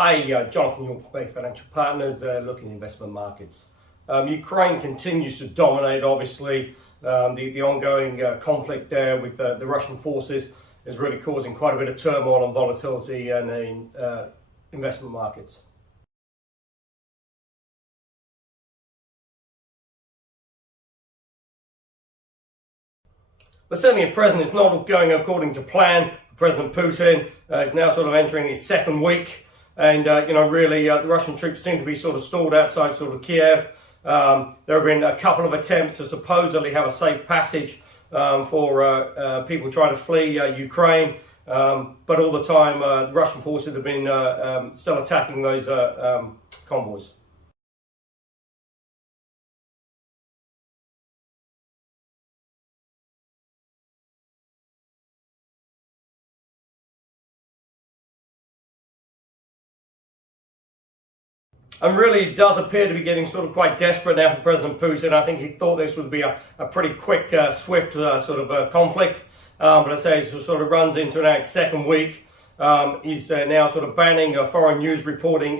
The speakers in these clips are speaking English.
Hi, Jonathan York, Bay Financial Partners, looking at investment markets. Ukraine continues to dominate, obviously. The ongoing conflict there with the Russian forces is really causing quite a bit of turmoil and volatility in investment markets. But certainly at present, it's not going according to plan. President Putin is now sort of entering his second week. And, really, the Russian troops seem to be sort of stalled outside sort of Kiev. There have been a couple of attempts to supposedly have a safe passage for people trying to flee Ukraine. But all the time, the Russian forces have been still attacking those convoys. And really it does appear to be getting sort of quite desperate now for President Putin. I think he thought this would be a pretty quick, swift sort of conflict. But I say it sort of runs into an second week. He's now sort of banning foreign news reporting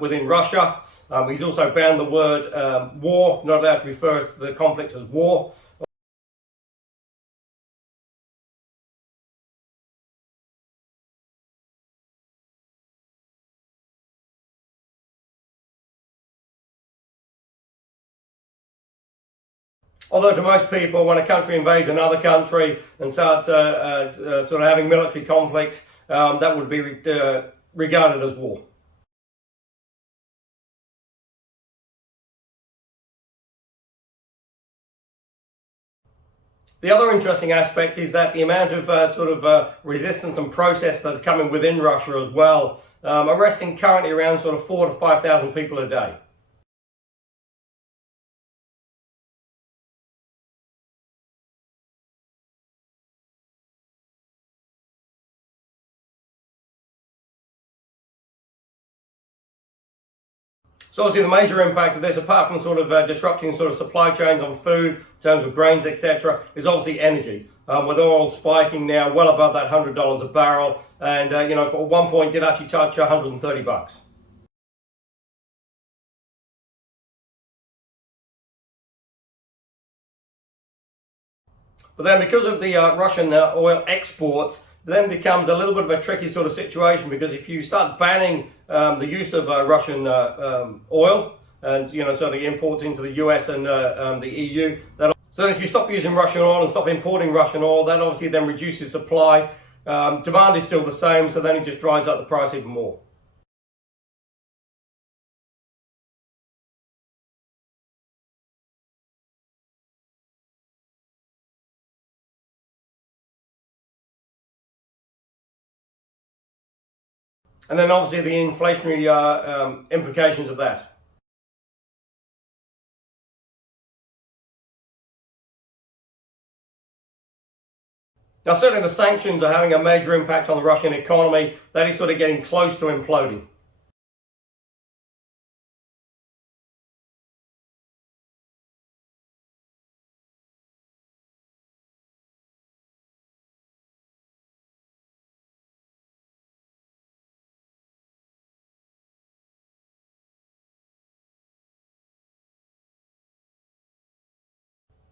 within Russia. He's also banned the word war, not allowed to refer to the conflict as war. Although to most people, when a country invades another country and starts sort of having military conflict, that would be regarded as war. The other interesting aspect is that the amount of resistance and protests that are coming within Russia as well, arresting currently around sort of 4,000 to 5,000 people a day. So obviously the major impact of this, apart from sort of disrupting sort of supply chains on food, in terms of grains, etc., is obviously energy. With oil spiking now well above that $100 a barrel, and at one point did actually touch $130. But then because of the Russian oil exports, then becomes a little bit of a tricky sort of situation, because if you start banning the use of Russian oil and sort of imports into the US and the EU, so if you stop using Russian oil and stop importing Russian oil, that obviously then reduces supply. Demand is still the same, so then it just drives up the price even more. And then obviously the inflationary implications of that. Now certainly the sanctions are having a major impact on the Russian economy. That is sort of getting close to imploding.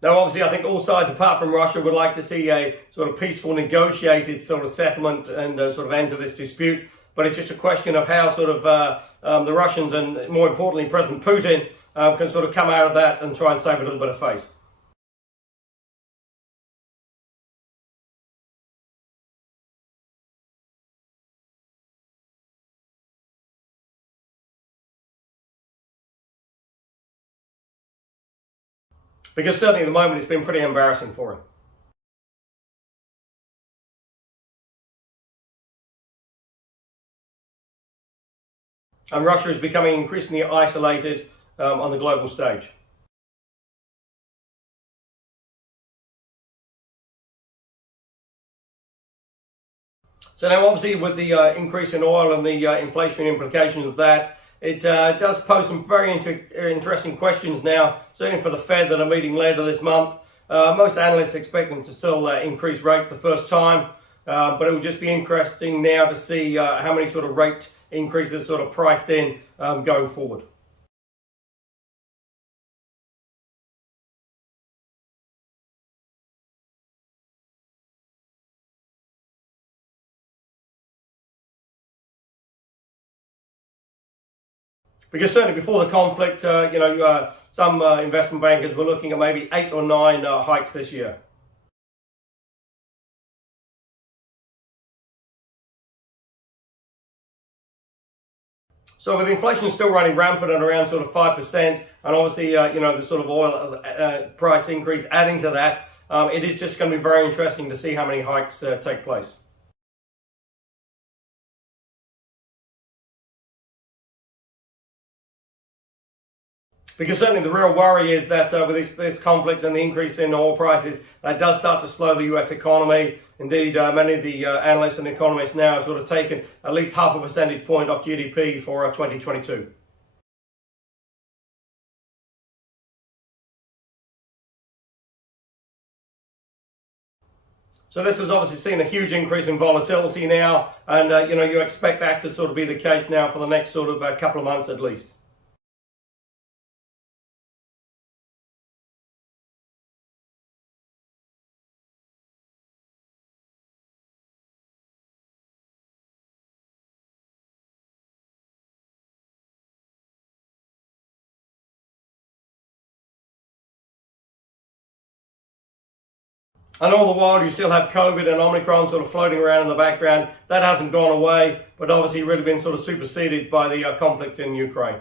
Now, obviously, I think all sides, apart from Russia, would like to see a sort of peaceful, negotiated sort of settlement and sort of end to this dispute. But it's just a question of how sort of the Russians and, more importantly, President Putin can sort of come out of that and try and save a little bit of face. Because certainly at the moment it's been pretty embarrassing for him. And Russia is becoming increasingly isolated on the global stage. So now obviously with the increase in oil and the inflationary implications of that, it does pose some very interesting questions now, certainly for the Fed that are meeting later this month. Most analysts expect them to still increase rates the first time, but it will just be interesting now to see how many sort of rate increases sort of priced in going forward. Because certainly before the conflict, some investment bankers were looking at maybe 8 or 9 hikes this year. So with inflation still running rampant at around sort of 5%, and obviously the sort of oil price increase adding to that, it is just going to be very interesting to see how many hikes take place. Because certainly the real worry is that with this conflict and the increase in oil prices, that does start to slow the US economy. Indeed, many of the analysts and economists now have sort of taken at least half a percentage point off GDP for 2022. So this has obviously seen a huge increase in volatility now, and you expect that to sort of be the case now for the next sort of couple of months at least. And all the while, you still have COVID and Omicron sort of floating around in the background. That hasn't gone away, but obviously really been sort of superseded by the conflict in Ukraine.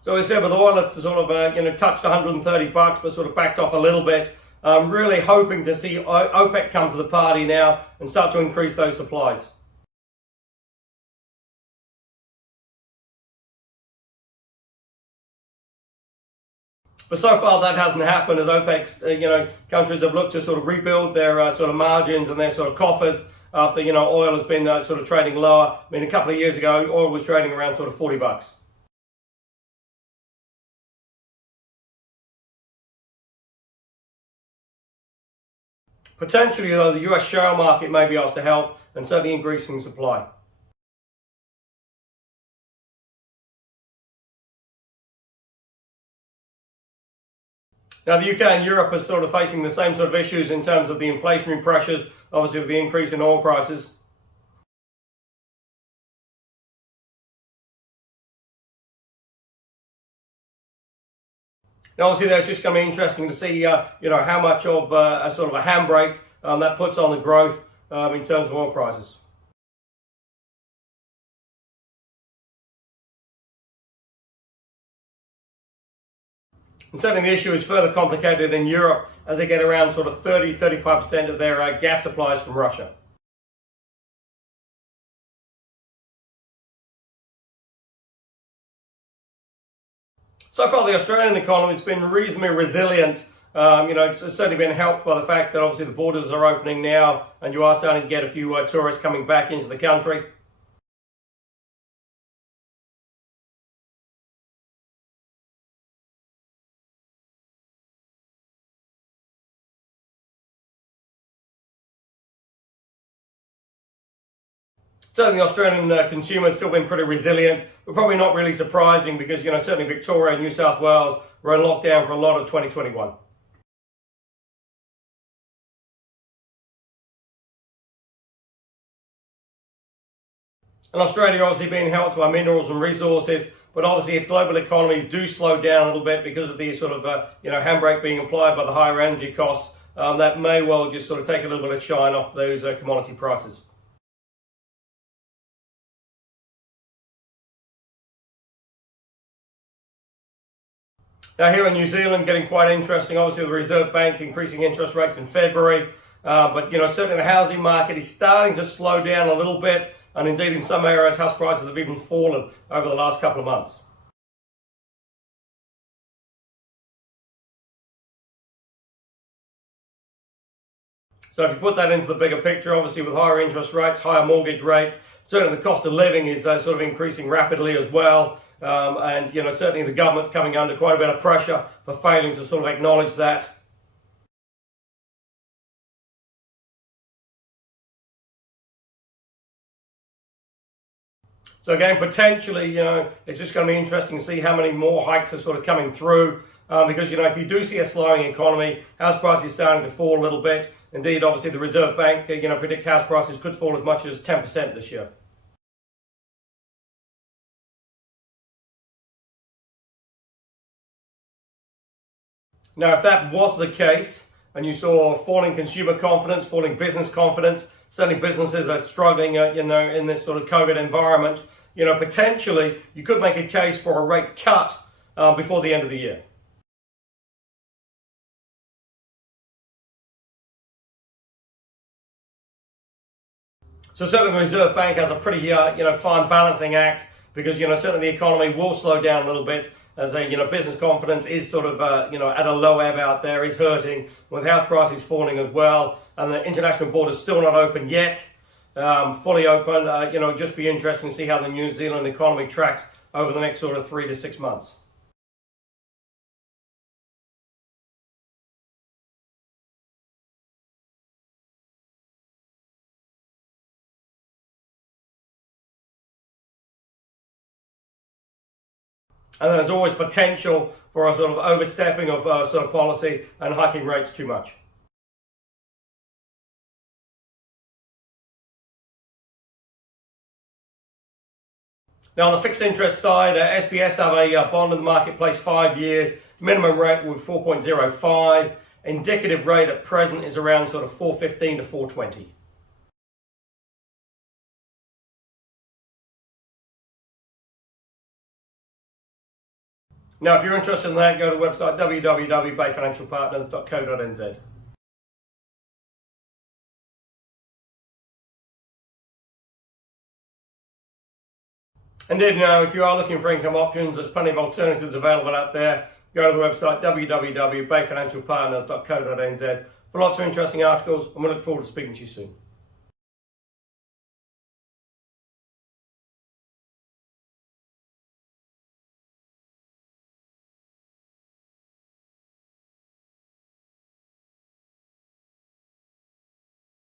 So as I said, with oil, it's sort of touched 130 bucks, but sort of backed off a little bit. Really hoping to see OPEC come to the party now and start to increase those supplies. But so far that hasn't happened, as OPEC's countries have looked to sort of rebuild their sort of margins and their sort of coffers after oil has been sort of trading lower. I mean, a couple of years ago, oil was trading around sort of 40 bucks. Potentially, though, the US shale market may be asked to help and certainly increasing supply. Now, the UK and Europe are sort of facing the same sort of issues in terms of the inflationary pressures, obviously with the increase in oil prices. Now, obviously, that's just going to be interesting to see, how much of a sort of a handbrake that puts on the growth in terms of oil prices. And certainly the issue is further complicated in Europe as they get around sort of 35% of their gas supplies from Russia. So far, the Australian economy has been reasonably resilient. It's certainly been helped by the fact that obviously the borders are opening now and you are starting to get a few tourists coming back into the country. Certainly the Australian consumer has still been pretty resilient, but probably not really surprising because, certainly Victoria and New South Wales were in lockdown for a lot of 2021. And Australia obviously being helped by minerals and resources, but obviously if global economies do slow down a little bit because of the sort of, handbrake being applied by the higher energy costs, that may well just sort of take a little bit of shine off those commodity prices. Now here in New Zealand, getting quite interesting, obviously the Reserve Bank increasing interest rates in February, but certainly the housing market is starting to slow down a little bit, and indeed in some areas house prices have even fallen over the last couple of months. So if you put that into the bigger picture, obviously with higher interest rates, higher mortgage rates, certainly the cost of living is sort of increasing rapidly as well. And certainly the government's coming under quite a bit of pressure for failing to sort of acknowledge that. So again, potentially, it's just going to be interesting to see how many more hikes are sort of coming through. Because, if you do see a slowing economy, house prices starting to fall a little bit. Indeed, obviously, the Reserve Bank, predicts house prices could fall as much as 10% this year. Now, if that was the case, and you saw falling consumer confidence, falling business confidence, certainly businesses are struggling, in this sort of COVID environment, potentially you could make a case for a rate cut before the end of the year. So certainly the Reserve Bank has a pretty, fine balancing act because, certainly the economy will slow down a little bit as business confidence is sort of, at a low ebb out there, is hurting with house prices falling as well. And the international border's still not open yet, fully open. Just be interesting to see how the New Zealand economy tracks over the next sort of 3 to 6 months. And there's always potential for a sort of overstepping of sort of policy and hiking rates too much. Now on the fixed interest side, SBS have a bond in the marketplace 5 years, minimum rate with 4.05, indicative rate at present is around sort of 4.15 to 4.20. Now, if you're interested in that, go to the website www.bayfinancialpartners.co.nz. Indeed, if you are looking for income options, there's plenty of alternatives available out there. Go to the website www.bayfinancialpartners.co.nz for lots of interesting articles, and we look forward to speaking to you soon.